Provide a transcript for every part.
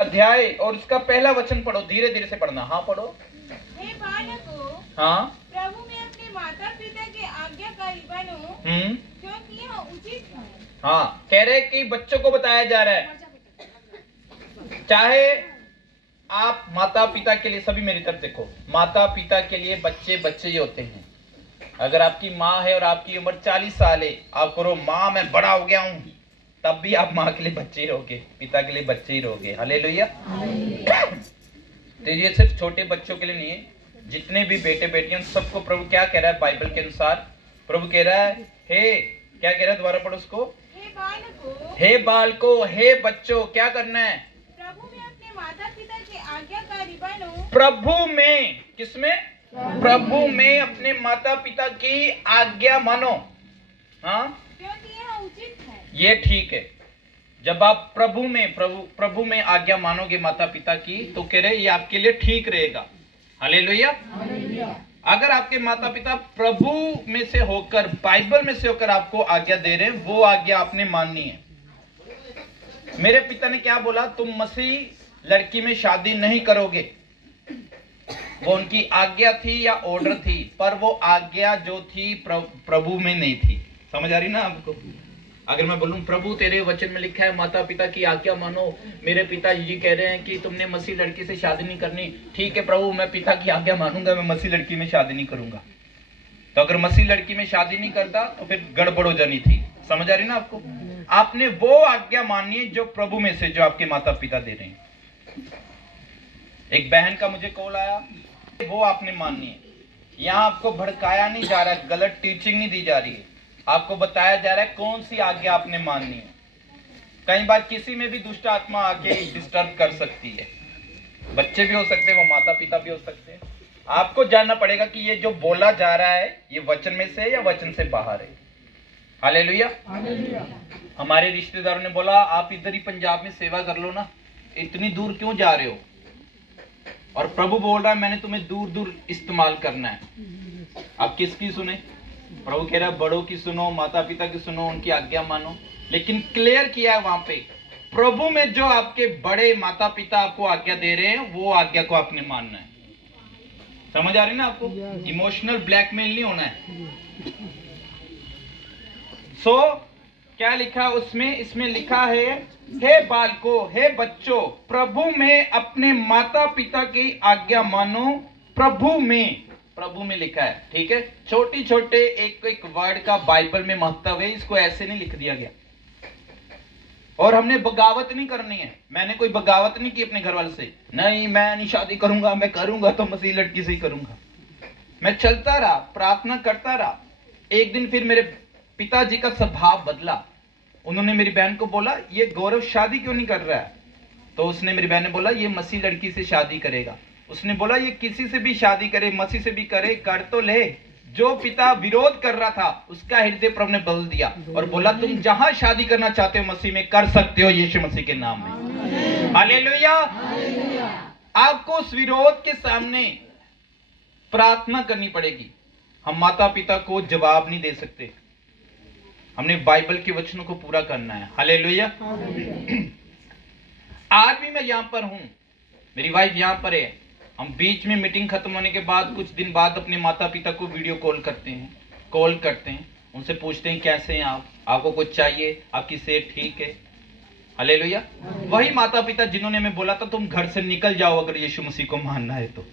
अध्याय और उसका पहला वचन पढ़ो, धीरे धीरे से पढ़ना। हाँ पढ़ो। हे बालकों, हाँ प्रभु में अपने माता पिता के आज्ञाकारी बनो, क्योंकि यह उचित है। हाँ, कह रहे कि बच्चों को बताया जा रहा है, चाहे आप माता पिता के लिए, सभी मेरी तरफ देखो, माता पिता के लिए बच्चे बच्चे ही होते हैं। अगर आपकी माँ है और आपकी उम्र 40 साल है, आप करो माँ मैं बड़ा हो गया हूं, तब भी आप माँ के लिए बच्चे ही रहोगे, पिता के लिए बच्चे ही रहोगे। हालेलुया। तो ये सिर्फ छोटे बच्चों के लिए नहीं है, जितने भी बेटे बेटियां सबको प्रभु क्या कह रहा है बाइबल के अनुसार? प्रभु कह रहा है हे, क्या कह रहा है, दोबारा पढ़ो उसको। हे बालको, हे बच्चों, क्या करना है? प्रभु में अपने माता पिता के आज्ञाकारी बनो। प्रभु में, किसमें? प्रभु में अपने माता पिता की आज्ञा मानो। हाँ, क्योंकि यह उचित है। ये ठीक है। जब आप प्रभु में आज्ञा मानोगे माता पिता की, तो कह रहे ये आपके लिए ठीक रहेगा। हालेलुया। अगर आपके माता पिता प्रभु में से होकर, बाइबल में से होकर आपको आज्ञा दे रहे हैं, वो आज्ञा आपने माननी है। मेरे पिता ने क्या बोला? तुम मसीह लड़की में शादी नहीं करोगे। वो उनकी आज्ञा थी या ऑर्डर थी, पर वो आज्ञा जो थी प्रभु में नहीं थी। समझ आ रही ना आपको? अगर मैं बोलूं प्रभु तेरे वचन में लिखा है माता पिता की आज्ञा मानो, मेरे पिताजी कह रहे हैं कि तुमने मसीह लड़की से शादी नहीं करनी, ठीक है प्रभु मैं पिता की आज्ञा मानूंगा, मैं मसीह लड़की में शादी नहीं करूंगा। तो अगर मसीह लड़की में शादी नहीं करता तो फिर गड़बड़ हो जानी थी। समझ आ रही ना आपको? आपने वो आज्ञा माननी है जो प्रभु में से, जो आपके माता पिता दे रहे हैं। एक बहन का मुझे कॉल आया, वो आपने माननी है। यहाँ आपको भड़काया नहीं जा रहा है, गलत टीचिंग नहीं दी जा रही है, आपको बताया जा रहा है कौन सी आज्ञा आपने माननी है। कई बार किसी में भी दुष्ट आत्मा आके डिस्टर्ब कर सकती है, बच्चे भी हो सकते हैं, वो माता पिता भी हो सकते हैं। आपको जानना पड़ेगा कि ये जो बोला जा रहा है ये वचन में से या वचन से बाहर है। हालेलुया। हमारे रिश्तेदारों ने बोला आप इधर ही पंजाब में सेवा कर लो ना, इतनी दूर क्यों जा रहे हो? और प्रभु बोल रहा है मैंने तुम्हें दूर दूर इस्तेमाल करना है। आप किसकी सुने? प्रभु कह रहा है बड़ों की सुनो, माता पिता की सुनो, उनकी आज्ञा मानो। लेकिन क्लियर किया है वहां पे, प्रभु में जो आपके बड़े माता पिता आपको आज्ञा दे रहे हैं, वो आज्ञा को आपने मानना है। समझ आ रही ना आपको? इमोशनल ब्लैकमेल नहीं होना है। सो क्या लिखा उसमें? इसमें लिखा है हे बालको, हे बच्चों, प्रभु में अपने माता पिता की आज्ञा मानो। प्रभु में लिखा है, ठीक है। छोटी छोटे एक एक वर्ड का बाइबल में महत्व है, इसको ऐसे नहीं लिख दिया गया। और हमने बगावत नहीं करनी है। मैंने कोई बगावत नहीं की अपने घर वाले से, नहीं मैं नहीं शादी करूंगा, मैं करूंगा तो मसीह लड़की से ही करूंगा। मैं चलता रहा, प्रार्थना करता रहा। एक दिन फिर मेरे पिताजी का स्वभाव बदला। उन्होंने मेरी बहन को बोला ये गौरव शादी क्यों नहीं कर रहा है? तो उसने, मेरी बहन ने बोला ये मसीह लड़की से शादी करेगा। उसने बोला ये किसी से भी शादी करे, मसीह से भी करे, कर तो ले। जो पिता विरोध कर रहा था उसका हृदय प्रभु ने बदल दिया और बोला तुम जहां शादी करना चाहते हो मसीह में कर सकते हो, यीशु मसीह के नाम में। हालेलुया। आपको उस विरोध के सामने प्रार्थना करनी पड़ेगी। हम माता पिता को जवाब नहीं दे सकते, हमने बाइबल के वचनों को पूरा करना है। हालेलुया। आज भी मैं यहां पर हूं, मेरी वाइफ यहां पर है। हम बीच में मीटिंग खत्म होने के बाद कुछ दिन बाद अपने माता पिता को वीडियो कॉल करते हैं, उनसे पूछते हैं कैसे हैं आप, आपको कुछ चाहिए, आपकी सेहत ठीक है। हालेलुया। वही माता पिता जिन्होंने मैं बोला था तुम घर से निकल जाओ अगर यीशु मसीह को मानना है तो।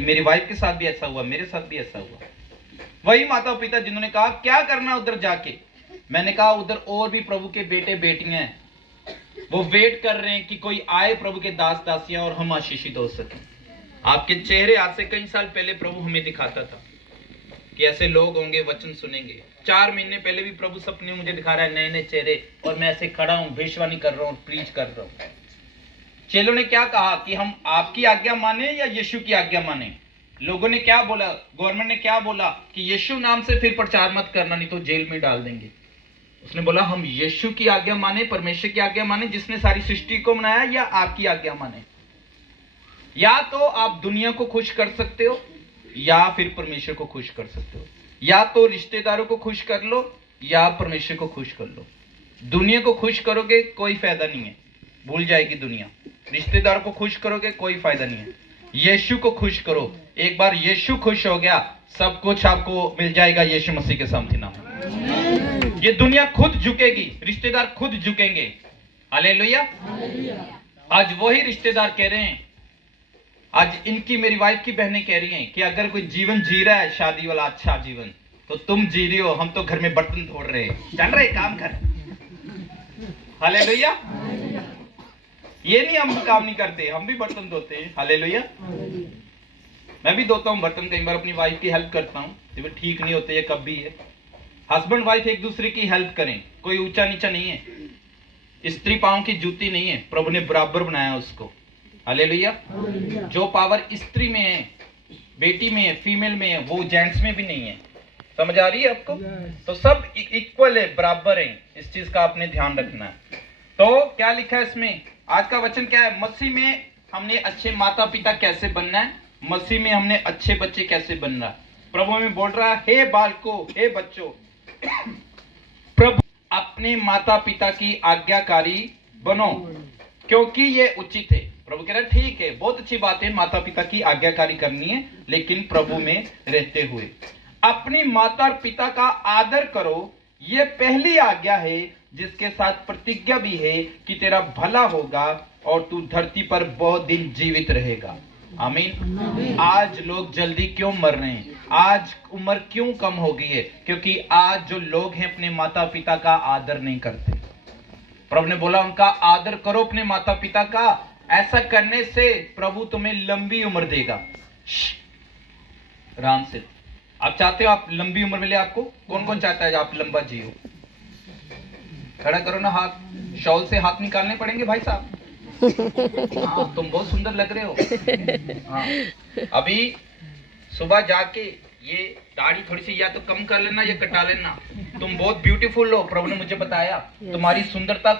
मेरी वाइफ के साथ भी ऐसा हुआ, मेरे साथ भी ऐसा हुआ। वही माता पिता जिन्होंने कहा क्या करना उधर जाके। मैंने कहा उधर और भी प्रभु के बेटे बेटियां हैं, वो वेट कर रहे हैं कि कोई आए प्रभु के दास दासियां और हम आशीषित हो सकें। आपके चेहरे आज से कई साल पहले प्रभु हमें दिखाता था कि ऐसे लोग होंगे, वचन सुनेंगे। 4 महीने पहले भी प्रभु सपने मुझे दिखा रहा है नए नए चेहरे, और मैं ऐसे खड़ा हूं, भविष्यवाणी कर रहा हूं, प्रीच कर रहा हूं। चेलों ने क्या कहा कि हम आपकी आज्ञा माने या यीशु की आज्ञा माने? लोगों ने क्या बोला, गवर्नमेंट ने क्या बोला कि यीशु नाम से फिर प्रचार मत करना नहीं तो जेल में डाल देंगे। उसने बोला हम यीशु की आज्ञा माने, परमेश्वर की आज्ञा माने जिसने सारी सृष्टि को बनाया, या आपकी आज्ञा माने। या तो आप दुनिया को खुश कर सकते हो या फिर परमेश्वर को खुश कर सकते हो। या तो रिश्तेदारों को खुश कर लो या परमेश्वर को खुश कर लो। दुनिया को खुश करोगे कोई फायदा नहीं है, भूल जाएगी दुनिया। रिश्तेदार को खुश करोगे कोई फायदा नहीं है, यीशु को खुश करो। एक बार यीशु खुश हो गया, सब कुछ आपको मिल जाएगा यीशु मसीह के सामने नाम। ये दुनिया खुद झुकेगी, रिश्तेदार खुद झुकेंगे। हालेलुया। आज वही रिश्तेदार कह रहे हैं, आज इनकी मेरी वाइफ की बहनें कह रही हैं कि अगर कोई जीवन जी रहा है शादी वाला अच्छा जीवन, तो तुम जी रही हो, हम तो घर में बर्तन धो रहे हैं, चल रहे काम कर। हालेलुया। ये नहीं हम काम नहीं करते, हम भी बर्तन धोते हैं। हालेलुया। मैं भी धोता हूँ बर्तन, कई बार अपनी वाइफ की हेल्प करता हूँ, जब ठीक नहीं होते, ये कब भी है। हस्बैंड वाइफ एक दूसरे की हेल्प करें, कोई ऊंचा नीचा नहीं है, स्त्री पांव की जूती नहीं है, प्रभु ने बराबर बनाया उसको। हालेलुया। जो पावर स्त्री में है, बेटी में है, फीमेल में है, वो जेंट्स में भी नहीं है। समझ आ रही है आपको? तो सब इक्वल है, बराबर है। इस चीज का आपने ध्यान रखना है। तो क्या लिखा है इसमें? आज का वचन क्या है? मसीह में हमने अच्छे माता पिता कैसे बनना है, मसीह में हमने अच्छे बच्चे कैसे बनना है। प्रभु में बोल रहा है, हे बालकों, हे बच्चों, प्रभु अपने माता पिता की आज्ञाकारी बनो, क्योंकि ये उचित है। प्रभु कह रहा है ठीक है, बहुत अच्छी बात है, माता पिता की आज्ञाकारी करनी है, लेकिन प्रभु में रहते हुए अपनी माता और पिता का आदर करो। ये पहली आज्ञा है, जिसके साथ प्रतिज्ञा भी है कि तेरा भला होगा और तू धरती पर बहुत दिन जीवित रहेगा। आमीन। आज लोग जल्दी क्यों मर रहे हैं? आज उम्र क्यों कम हो गई है? क्योंकि आज जो लोग हैं अपने माता पिता का आदर नहीं करते। प्रभु ने बोला उनका आदर करो, अपने माता पिता का। ऐसा करने से प्रभु तुम्हें लंबी उम्र देगा। आराम से। आप चाहते हो आप लंबी उम्र मिले आपको? कौन कौन चाहता है आप लंबा जियो? खड़ा करो ना हाथ। शॉल से हाथ निकालने पड़ेंगे भाई साहब। हाँ, तुम बहुत सुंदर लग रहे हो। हाँ, अभी सुबह जाके ये दाढ़ी थोड़ी सी या तो कम कर लेना या कटा लेना। तुम बहुत ब्यूटीफुल हो, प्रभु ने मुझे बताया। तुम्हारी सुंदरता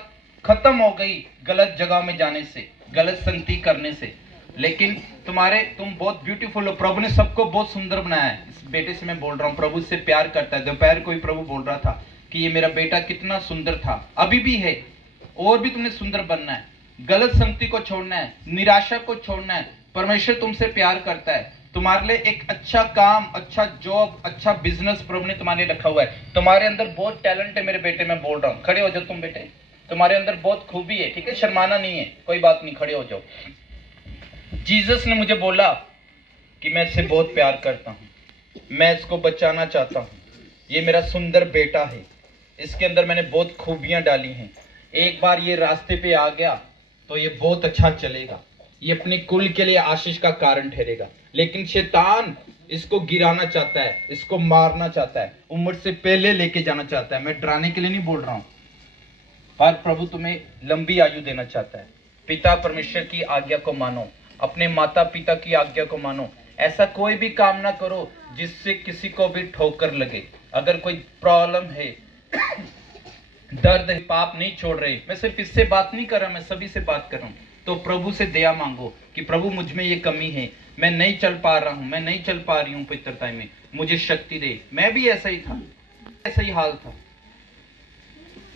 खत्म हो गई गलत जगह में जाने से, गलत संगति करने से। लेकिन तुम बहुत ब्यूटीफुल हो। प्रभु ने सबको बहुत सुंदर बनाया है। इस बेटे से मैं बोल रहा हूँ, प्रभु से प्यार करता है। दोपहर को ही प्रभु बोल रहा था कि ये मेरा बेटा कितना सुंदर था, अभी भी है, और भी तुमने सुंदर बनना है। गलत संगति को छोड़ना है, निराशा को छोड़ना है। परमेश्वर तुमसे प्यार करता है। तुम्हारे लिए एक अच्छा काम, अच्छा जॉब, अच्छा बिजनेस प्रभु ने तुम्हारे लिए रखा हुआ है। तुम्हारे अंदर बहुत टैलेंट है मेरे बेटे, मैं बोल रहा हूँ। खड़े हो जाओ तुम बेटे, तुम्हारे अंदर बहुत खूबी है, ठीक है? शर्माना नहीं है, कोई बात नहीं, खड़े हो जाओ। जीसस ने मुझे बोला कि मैं इससे बहुत प्यार करता हूँ, मैं इसको बचाना चाहता हूँ। ये मेरा सुंदर बेटा है, इसके अंदर मैंने बहुत खूबियां डाली हैं। एक बार ये रास्ते पे आ गया तो ये बहुत अच्छा चलेगा, ये अपने कुल के लिए आशीष का कारण ठहरेगा। लेकिन शैतान इसको गिराना चाहता है, इसको मारना चाहता है, उम्र से पहले लेके जाना चाहता है। मैं डराने के लिए नहीं बोल रहा हूँ, पर प्रभु तुम्हें लंबी आयु देना चाहता है। पिता परमेश्वर की आज्ञा को मानो, अपने माता पिता की आज्ञा को मानो। ऐसा कोई भी काम ना करो जिससे किसी को भी ठोकर लगे। अगर कोई प्रॉब्लम है, दर्द है, पाप नहीं छोड़ रहे, मैं सिर्फ इससे बात नहीं कर रहा, मैं सभी से बात कर रहा हूँ, तो प्रभु से दया मांगो कि प्रभु मुझ में ये कमी है, मैं नहीं चल पा रहा हूँ, मैं नहीं चल पा रही हूँ पवित्रता में, मुझे शक्ति दे। मैं भी ऐसा ही था, ऐसा ही हाल था।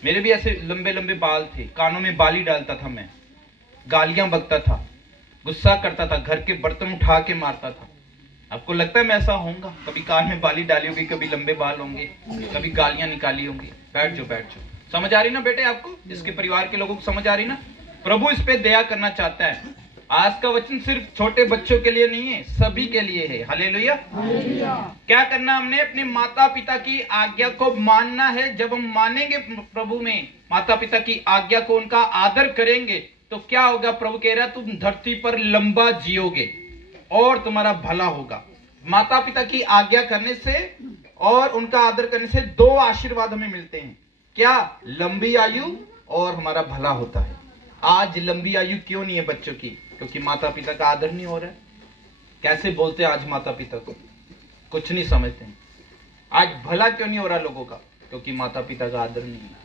मेरे भी ऐसे लंबे लंबे बाल थे, कानों में बाली डालता था मैं, गालियां बकता था, गुस्सा करता था, घर के बर्तन उठा के मारता था। आपको लगता है मैं ऐसा होऊंगा? कभी कान में बाली डाली होगी, कभी लंबे बाल होंगे, कभी गालियां निकाली होंगी। बैठ जाओ, बैठ जाओ। समझ आ रही ना बेटे आपको? इसके परिवार के लोगों को समझ आ रही ना? प्रभु इस पे दया करना चाहता है। आज का वचन सिर्फ छोटे बच्चों के लिए नहीं है, सभी के लिए है। हालेलुया। क्या करना हमने? अपने माता पिता की आज्ञा को मानना है। जब हम मानेंगे प्रभु में माता पिता की आज्ञा को, उनका आदर करेंगे, तो क्या होगा? प्रभु कह रहा है तुम धरती पर लंबा जियोगे और तुम्हारा भला होगा। माता पिता की आज्ञा करने से और उनका आदर करने से दो आशीर्वाद हमें मिलते हैं। क्या? लंबी आयु और हमारा भला होता है। आज लंबी आयु क्यों नहीं है बच्चों की? क्योंकि माता पिता का आदर नहीं हो रहा है। कैसे बोलते हैं आज माता पिता को? कुछ नहीं समझते हैं। आज भला क्यों नहीं हो रहा लोगों का? क्योंकि माता पिता का आदर नहीं है।